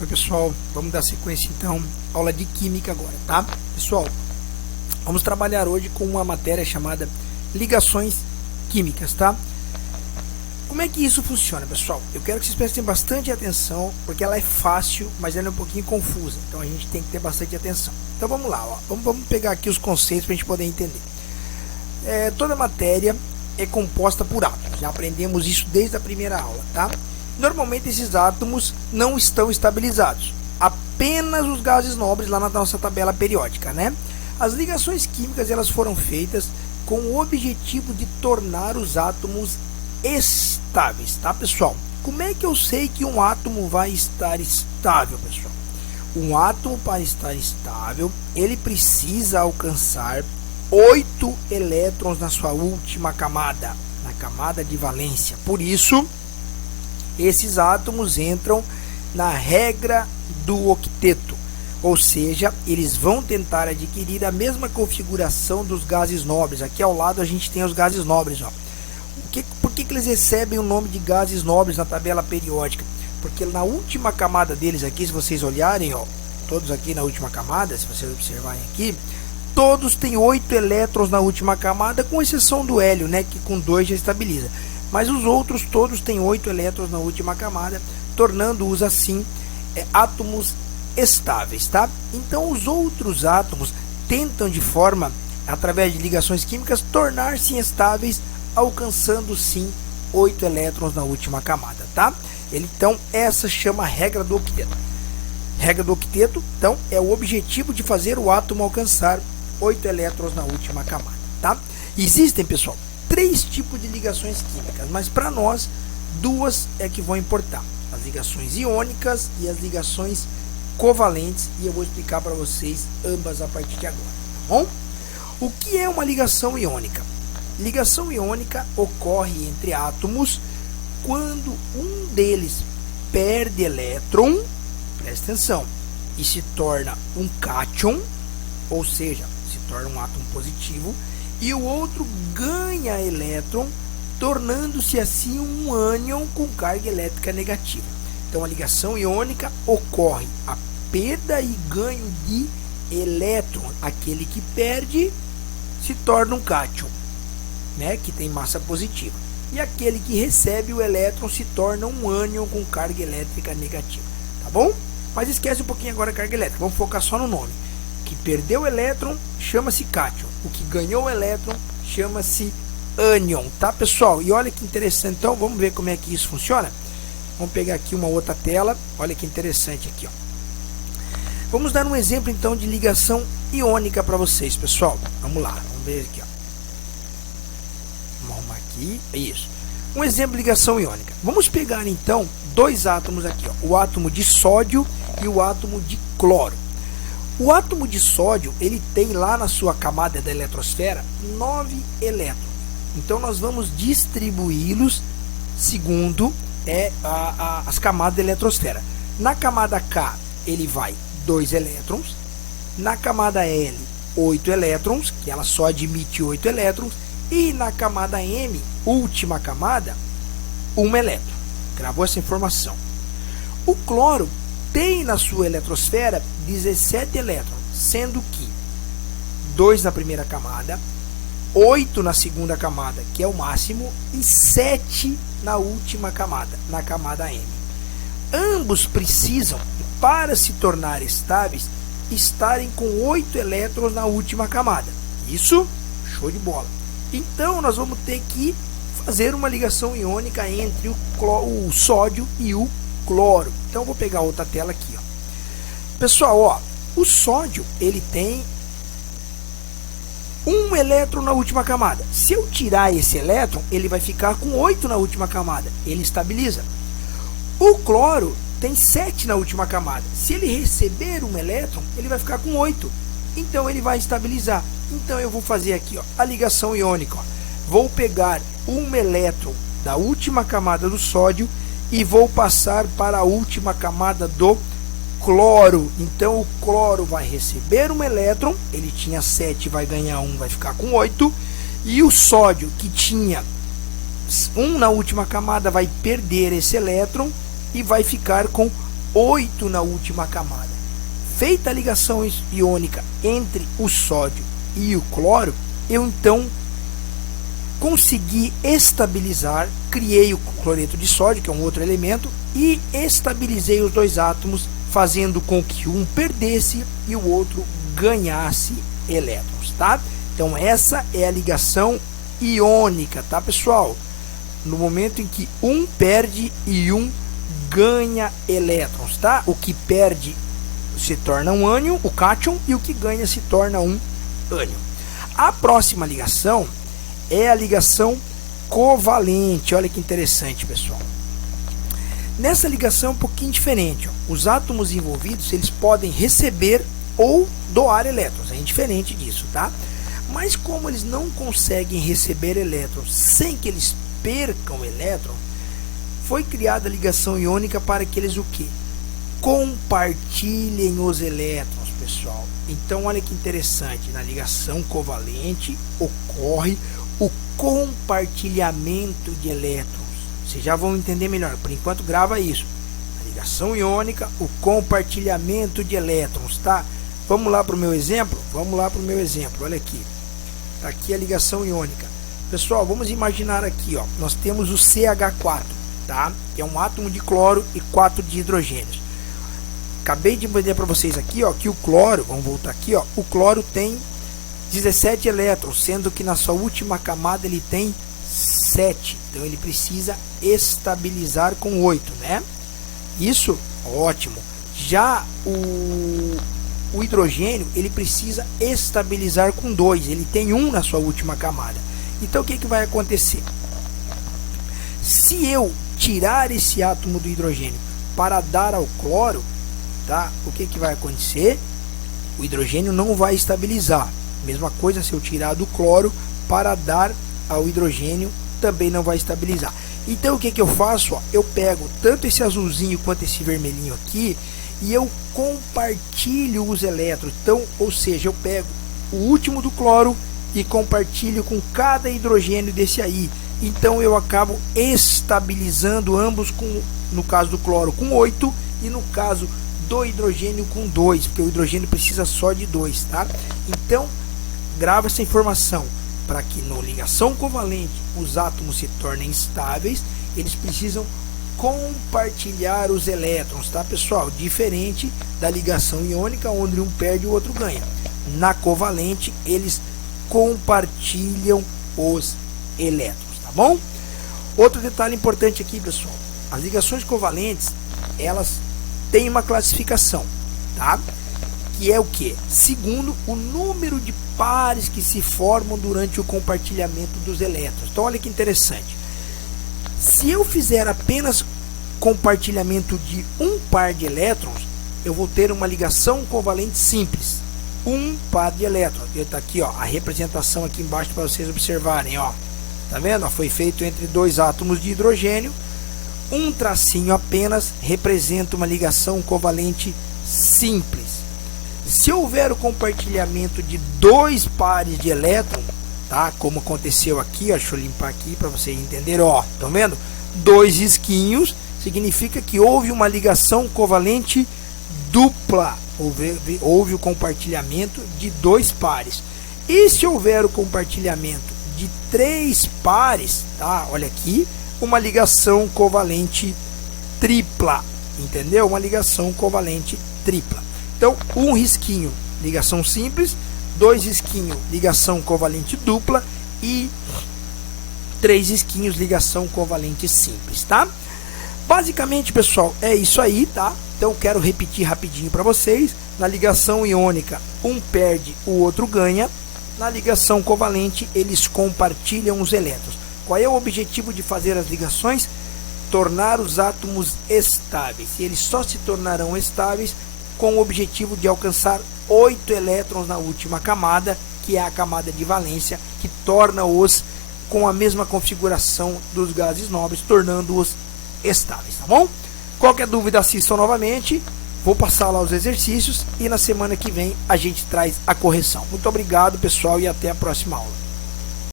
Oi pessoal, vamos dar sequência então, aula de química agora, tá? Pessoal, vamos trabalhar hoje com uma matéria chamada ligações químicas, tá? Como é que isso funciona, pessoal? Eu quero que vocês prestem bastante atenção, porque ela é fácil, mas ela é um pouquinho confusa, então a gente tem que ter bastante atenção. Então vamos lá, ó. Vamos pegar aqui os conceitos para a gente poder entender. Toda matéria é composta por átomos, já aprendemos isso desde a primeira aula, tá? Normalmente esses átomos não estão estabilizados, apenas os gases nobres lá na nossa tabela periódica, né? As ligações químicas elas foram feitas com o objetivo de tornar os átomos estáveis, tá pessoal? Como é que eu sei que um átomo vai estar estável, pessoal? Um átomo, para estar estável, ele precisa alcançar 8 elétrons na sua última camada, na camada de valência. Por isso, esses átomos entram na regra do octeto, ou seja, eles vão tentar adquirir a mesma configuração dos gases nobres. Aqui ao lado a gente tem os gases nobres, ó. Por que eles recebem o nome de gases nobres na tabela periódica? Porque na última camada deles aqui, se vocês olharem, ó, todos aqui na última camada, se vocês observarem aqui, todos têm 8 elétrons na última camada, com exceção do hélio, né, que com 2 já estabiliza. Mas os outros todos têm 8 elétrons na última camada, tornando-os assim átomos estáveis, tá? Então os outros átomos tentam de forma, através de ligações químicas, tornar-se estáveis, alcançando sim 8 elétrons na última camada, tá? Então essa chama a regra do octeto. Regra do octeto, então, é o objetivo de fazer o átomo alcançar 8 elétrons na última camada, tá? Existem, pessoal, 3 tipos de ligações químicas, mas para nós, 2 é que vão importar. As ligações iônicas e as ligações covalentes, e eu vou explicar para vocês ambas a partir de agora, tá bom? O que é uma ligação iônica? Ligação iônica ocorre entre átomos quando um deles perde elétron, presta atenção, e se torna um cátion, ou seja, se torna um átomo positivo, e o outro ganha elétron, tornando-se assim um ânion com carga elétrica negativa. Então a ligação iônica ocorre a perda e ganho de elétron. Aquele que perde se torna um cátion, né, que tem massa positiva. E aquele que recebe o elétron se torna um ânion com carga elétrica negativa. Tá bom? Mas esquece um pouquinho agora a carga elétrica. Vamos focar só no nome. O que perdeu o elétron chama-se cátion. O que ganhou o elétron chama-se ânion, tá pessoal? E olha que interessante, então vamos ver como é que isso funciona. Vamos pegar aqui uma outra tela. Olha que interessante aqui, ó. Vamos dar um exemplo então de ligação iônica para vocês, pessoal. Vamos lá, vamos ver aqui, ó. Vamos arrumar aqui, é isso. Um exemplo de ligação iônica. Vamos pegar então 2 átomos aqui, ó, o átomo de sódio e o átomo de cloro. O átomo de sódio, ele tem lá na sua camada da eletrosfera 9 elétrons. Então nós vamos distribuí-los segundo as camadas da eletrosfera. Na camada K, ele vai 2 elétrons. Na camada L, 8 elétrons, que ela só admite 8 elétrons. E na camada M, última camada, 1 elétron. Gravou essa informação. O cloro tem na sua eletrosfera 17 elétrons, sendo que 2 na primeira camada, 8 na segunda camada, que é o máximo, e 7 na última camada, na camada M. Ambos precisam, para se tornar estáveis, estarem com 8 elétrons na última camada. Isso, show de bola. Então, nós vamos ter que fazer uma ligação iônica entre o sódio e o cloro. Então, eu vou pegar outra tela aqui, ó. Pessoal, ó, o sódio, ele tem 1 elétron na última camada. Se eu tirar esse elétron, ele vai ficar com 8 na última camada. Ele estabiliza. O cloro tem 7 na última camada. Se ele receber 1 elétron, ele vai ficar com 8. Então, ele vai estabilizar. Então, eu vou fazer aqui, ó, a ligação iônica. Ó. Vou pegar 1 elétron da última camada do sódio e vou passar para a última camada do cloro. Então, o cloro vai receber 1 elétron. Ele tinha 7, vai ganhar 1, vai ficar com 8. E o sódio, que tinha 1 na última camada, vai perder esse elétron e vai ficar com 8 na última camada. Feita a ligação iônica entre o sódio e o cloro, eu então consegui estabilizar, criei o cloreto de sódio, que é um outro elemento, e estabilizei os dois átomos, fazendo com que um perdesse e o outro ganhasse elétrons, tá? Então essa é a ligação iônica, tá, pessoal? No momento em que um perde e um ganha elétrons, tá? O que perde se torna um ânion, o cátion, e o que ganha se torna um ânion. A próxima ligação é a ligação covalente. Olha que interessante, pessoal. Nessa ligação é um pouquinho diferente. Ó. Os átomos envolvidos, eles podem receber ou doar elétrons. É diferente disso, tá? Mas como eles não conseguem receber elétrons sem que eles percam elétrons, foi criada a ligação iônica para que eles o quê? Compartilhem os elétrons, pessoal. Então, olha que interessante. Na ligação covalente ocorre o compartilhamento de elétrons. Vocês já vão entender melhor. Por enquanto, grava isso. Na ligação iônica, o compartilhamento de elétrons, tá? Vamos lá para o meu exemplo? Vamos lá para o meu exemplo. Olha aqui. Está aqui a ligação iônica. Pessoal, vamos imaginar aqui, ó. Nós temos o CH4, tá? Que é um átomo de cloro e 4 de hidrogênios. Acabei de dizer para vocês aqui, ó, que o cloro, vamos voltar aqui, ó. O cloro tem 17 elétrons, sendo que na sua última camada ele tem 7. Então ele precisa estabilizar com 8, né? Isso, ótimo. Já o hidrogênio, ele precisa estabilizar com 2. Ele tem 1 na sua última camada. Então o que vai acontecer? Se eu tirar esse átomo do hidrogênio para dar ao cloro, tá? O que vai acontecer? O hidrogênio não vai estabilizar. Mesma coisa se eu tirar do cloro para dar ao hidrogênio, também não vai estabilizar. Então o que eu faço? Ó, eu pego tanto esse azulzinho quanto esse vermelhinho aqui e eu compartilho os elétrons. Então, ou seja, eu pego o último do cloro e compartilho com cada hidrogênio desse aí. Então eu acabo estabilizando ambos, no caso do cloro com 8 e no caso do hidrogênio com 2, porque o hidrogênio precisa só de 2, tá? Então, grava essa informação. Para que na ligação covalente os átomos se tornem estáveis, eles precisam compartilhar os elétrons, tá, pessoal? Diferente da ligação iônica, onde um perde e o outro ganha. Na covalente, eles compartilham os elétrons, tá bom? Outro detalhe importante aqui, pessoal. As ligações covalentes, elas têm uma classificação, tá? Que é o que? Segundo o número de pares que se formam durante o compartilhamento dos elétrons. Então olha que interessante. Se eu fizer apenas compartilhamento de um par de elétrons, eu vou ter uma ligação covalente simples. Um par de elétrons. Está aqui, ó, a representação aqui embaixo para vocês observarem, ó. Tá vendo? Foi feito entre dois átomos de hidrogênio. Um tracinho apenas representa uma ligação covalente simples. Se houver o compartilhamento de dois pares de elétrons, tá? Como aconteceu aqui, ó, deixa eu limpar aqui para vocês entenderem, ó, estão vendo? Dois risquinhos significa que houve uma ligação covalente dupla, houve o compartilhamento de dois pares. E se houver o compartilhamento de três pares, tá? Olha aqui, uma ligação covalente tripla, entendeu? Uma ligação covalente tripla. Então, um risquinho, ligação simples, dois risquinhos, ligação covalente dupla e três risquinhos, ligação covalente simples, tá? Basicamente, pessoal, é isso aí, tá? Então, quero repetir rapidinho para vocês. Na ligação iônica, um perde, o outro ganha. Na ligação covalente, eles compartilham os elétrons. Qual é o objetivo de fazer as ligações? Tornar os átomos estáveis. E eles só se tornarão estáveis com o objetivo de alcançar 8 elétrons na última camada, que é a camada de valência, que torna-os com a mesma configuração dos gases nobres, tornando-os estáveis, tá bom? Qualquer dúvida, assistam novamente. Vou passar lá os exercícios e na semana que vem a gente traz a correção. Muito obrigado, pessoal, e até a próxima aula.